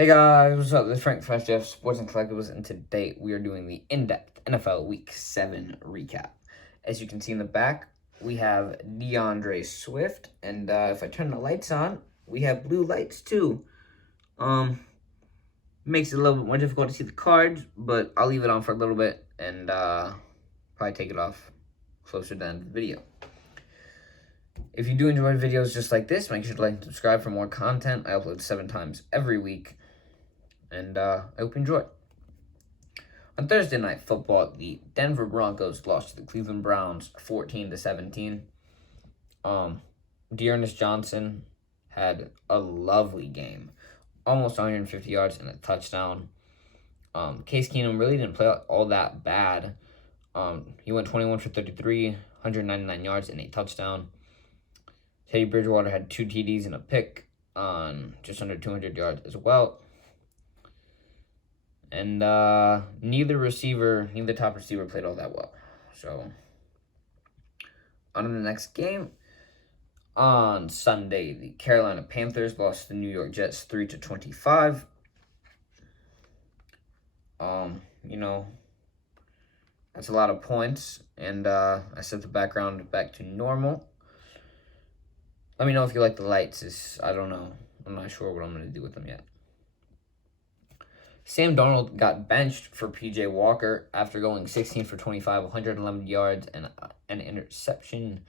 Hey guys, what's up? This is Frank from FGF Sports and Collectibles, and today we are doing the in-depth NFL Week 7 recap. As you can see in the back, we have Deandre Swift, and if I turn the lights on, we have blue lights too. Makes it a little bit more difficult to see the cards, but I'll leave it on for a little bit and probably take it off closer to the end of the video. If you do enjoy videos just like this, make sure to like and subscribe for more content. I upload 7 times every week. And I hope you enjoy. On Thursday Night Football, the Denver Broncos lost to the Cleveland Browns 14-17. Dearness Johnson had a lovely game. Almost 150 yards and a touchdown. Case Keenum really didn't play all that bad. He went 21 for 33, 199 yards and a touchdown. Teddy Bridgewater had 2 TDs and a pick on just under 200 yards as well. And neither top receiver played all that well. So, on to the next game. On Sunday, the Carolina Panthers lost to the New York Jets 3-25. That's a lot of points. And I set the background back to normal. Let me know if you like the lights. I don't know. I'm not sure what I'm going to do with them yet. Sam Darnold got benched for P.J. Walker after going 16 for 25, 111 yards, and an interception.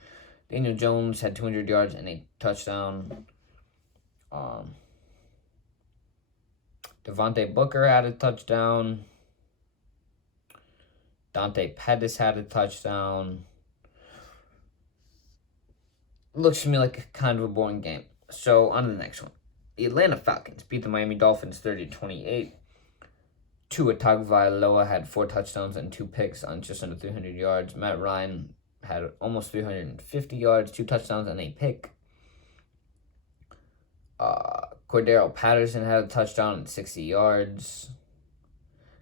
Daniel Jones had 200 yards and a touchdown. Devontae Booker had a touchdown. Dante Pettis had a touchdown. Looks to me like kind of a boring game. So, on to the next one. The Atlanta Falcons beat the Miami Dolphins 30-28. Tua Tagovailoa had 4 touchdowns and 2 picks on just under 300 yards. Matt Ryan had almost 350 yards, 2 touchdowns, and a pick. Cordero Patterson had a touchdown and 60 yards.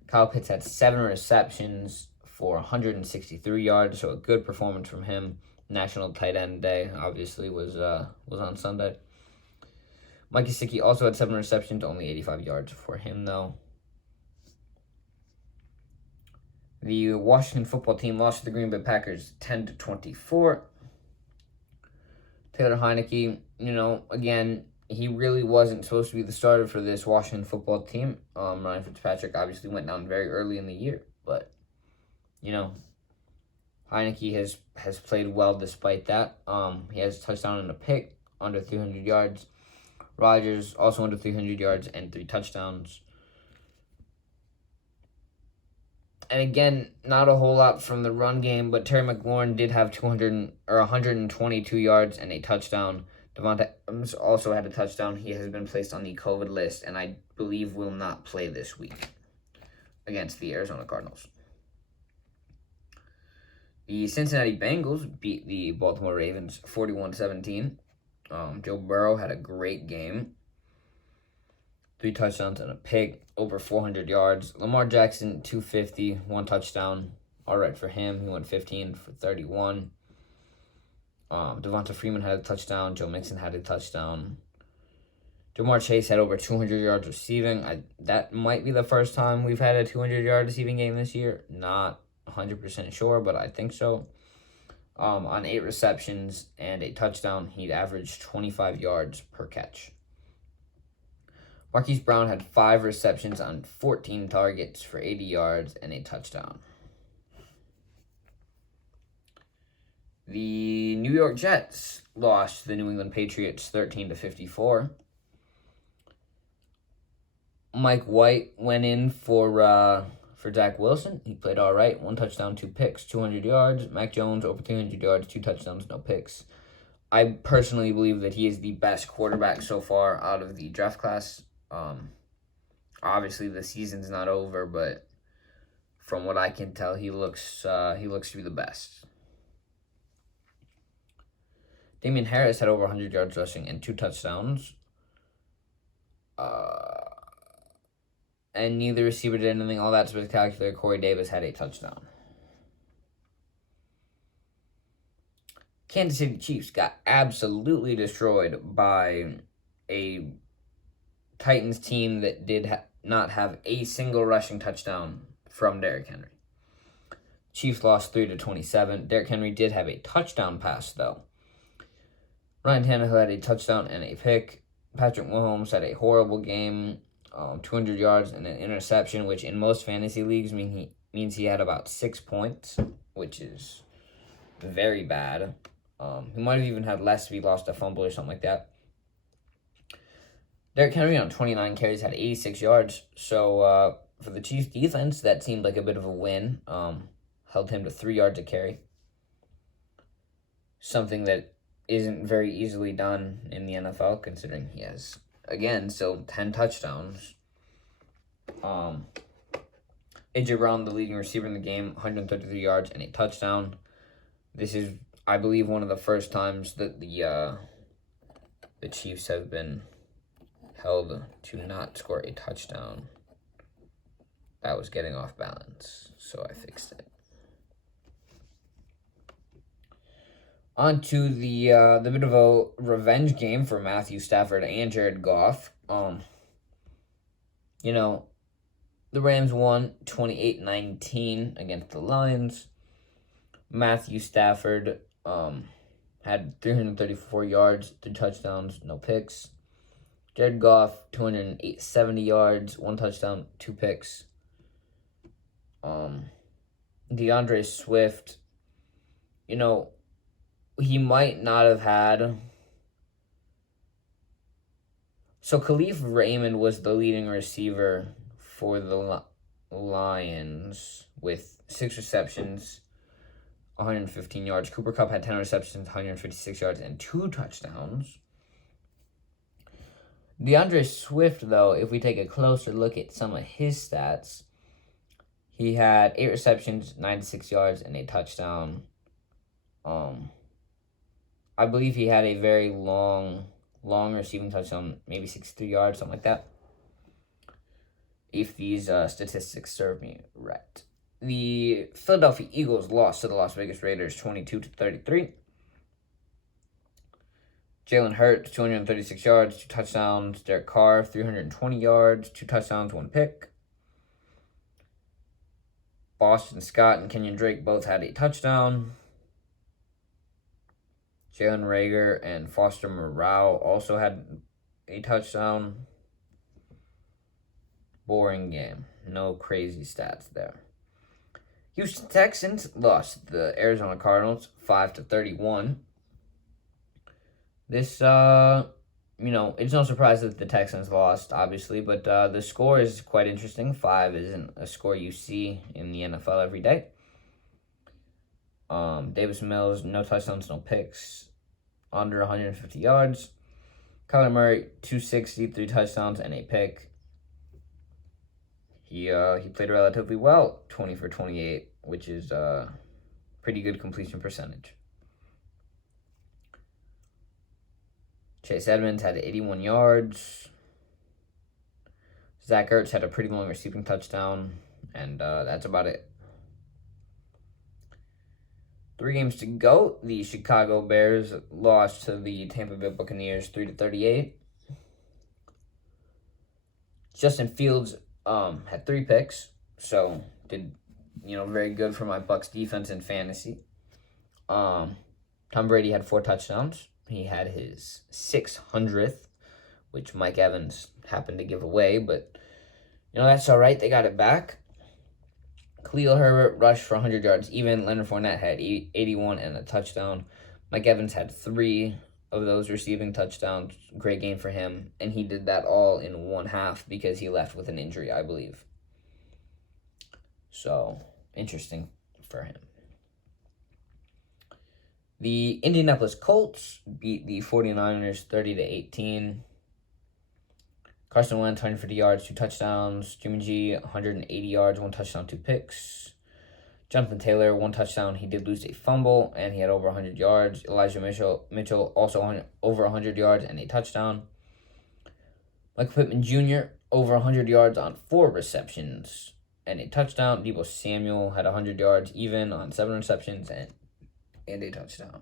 Kyle Pitts had 7 receptions for 163 yards, so a good performance from him. National Tight End Day, obviously, was on Sunday. Mike Gesicki also had 7 receptions, only 85 yards for him, though. The Washington football team lost to the Green Bay Packers 10-24. Taylor Heineke, again, he really wasn't supposed to be the starter for this Washington football team. Ryan Fitzpatrick obviously went down very early in the year, but, Heineke has played well despite that. He has a touchdown and a pick, under 300 yards. Rodgers also under 300 yards and 3 touchdowns. And again, not a whole lot from the run game, but Terry McLaurin did have 122 yards and a touchdown. Devontae Adams also had a touchdown. He has been placed on the COVID list, and I believe will not play this week against the Arizona Cardinals. The Cincinnati Bengals beat the Baltimore Ravens 41-17. Joe Burrow had a great game. 3 touchdowns and a pick, over 400 yards. Lamar Jackson, 250, 1 touchdown. All right for him. He went 15 for 31. Devonta Freeman had a touchdown. Joe Mixon had a touchdown. Jamar Chase had over 200 yards receiving. That might be the first time we've had a 200-yard receiving game this year. Not 100% sure, but I think so. On 8 receptions and a touchdown, he averaged 25 yards per catch. Marquise Brown had 5 receptions on 14 targets for 80 yards and a touchdown. The New York Jets lost to the New England Patriots 13-54. Mike White went in for Zach Wilson. He played all right. 1 touchdown, 2 picks, 200 yards. Mac Jones over 300 yards, 2 touchdowns, no picks. I personally believe that he is the best quarterback so far out of the draft class. Obviously the season's not over, but from what I can tell, he looks to be the best. Damian Harris had over 100 yards rushing and 2 touchdowns. And neither receiver did anything all that spectacular. Corey Davis had a touchdown. Kansas City Chiefs got absolutely destroyed by a Titans team that did not have a single rushing touchdown from Derrick Henry. Chiefs lost 3-27. Derrick Henry did have a touchdown pass, though. Ryan Tannehill had a touchdown and a pick. Patrick Mahomes had a horrible game, 200 yards and an interception, which in most fantasy leagues means he had about 6 points, which is very bad. He might have even had less if he lost a fumble or something like that. Derrick Henry on 29 carries had 86 yards. So for the Chiefs defense, that seemed like a bit of a win. Held him to 3 yards a carry. Something that isn't very easily done in the NFL, considering he has, again, still 10 touchdowns. A.J. Brown, the leading receiver in the game, 133 yards and a touchdown. This is, I believe, one of the first times that the Chiefs have been held to not score a touchdown. That was getting off balance, so I fixed it. On to the bit of a revenge game for Matthew Stafford and Jared Goff. The Rams won 28-19 against the Lions. Matthew Stafford had 334 yards, 3 touchdowns, no picks. Jared Goff, 270 yards, 1 touchdown, 2 picks. Deandre Swift, he might not have had. So Khalif Raymond was the leading receiver for the Lions with 6 receptions, 115 yards. Cooper Kupp had 10 receptions, 156 yards, and 2 touchdowns. Deandre Swift, though, if we take a closer look at some of his stats, he had 8 receptions, 96 yards, and a touchdown. I believe he had a very long receiving touchdown, maybe 63 yards, something like that, if these statistics serve me right. The Philadelphia Eagles lost to the Las Vegas Raiders 22-33. Jalen Hurts, 236 yards, 2 touchdowns. Derek Carr, 320 yards, 2 touchdowns, 1 pick. Boston Scott and Kenyon Drake both had a touchdown. Jalen Reagor and Foster Moreau also had a touchdown. Boring game. No crazy stats there. Houston Texans lost to the Arizona Cardinals 5-31. This, it's no surprise that the Texans lost, obviously, but the score is quite interesting. 5 isn't a score you see in the NFL every day. Davis Mills, no touchdowns, no picks, under 150 yards. Kyler Murray, 260, 3 touchdowns, and a pick. He played relatively well, 20 for 28, which is pretty good completion percentage. Chase Edmonds had 81 yards. Zach Ertz had a pretty long receiving touchdown, and that's about it. 3 games to go. The Chicago Bears lost to the Tampa Bay Buccaneers 3-38. Justin Fields had 3 picks, so did very good for my Bucs defense in fantasy. Tom Brady had 4 touchdowns. He had his 600th, which Mike Evans happened to give away, but that's all right. They got it back. Khalil Herbert rushed for 100 yards even. Leonard Fournette had 81 and a touchdown. Mike Evans had 3 of those receiving touchdowns. Great game for him. And he did that all in one half because he left with an injury, I believe. So, interesting for him. The Indianapolis Colts beat the 49ers 30-18. Carson Wentz, 150 yards, 2 touchdowns. Jimmy G, 180 yards, 1 touchdown, 2 picks. Jonathan Taylor, 1 touchdown. He did lose a fumble, and he had over 100 yards. Elijah Mitchell also over 100 yards and a touchdown. Michael Pittman Jr., over 100 yards on 4 receptions and a touchdown. Deebo Samuel had 100 yards even on 7 receptions and a touchdown.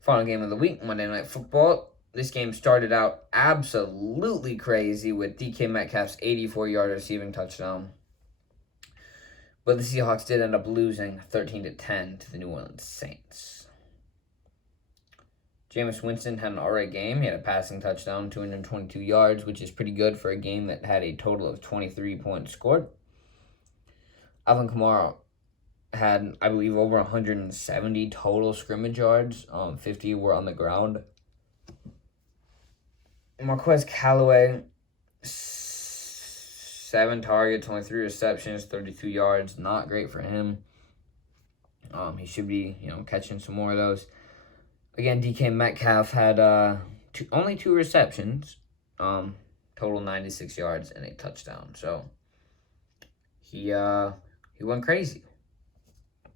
Final game of the week, Monday Night Football. This game started out absolutely crazy with DK Metcalf's 84-yard receiving touchdown. But the Seahawks did end up losing 13-10 to the New Orleans Saints. Jameis Winston had an alright game. He had a passing touchdown, 222 yards, which is pretty good for a game that had a total of 23 points scored. Alvin Kamara had, I believe, over 170 total scrimmage yards. 50 were on the ground. Marquez Callaway, 7 targets, only 3 receptions, 32 yards. Not great for him. He should be, catching some more of those. Again, DK Metcalf had only 2 receptions, total 96 yards and a touchdown. So he went crazy.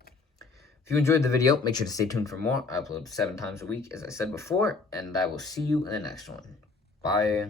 If you enjoyed the video, make sure to stay tuned for more. I upload 7 times a week, as I said before, and I will see you in the next one. Bye.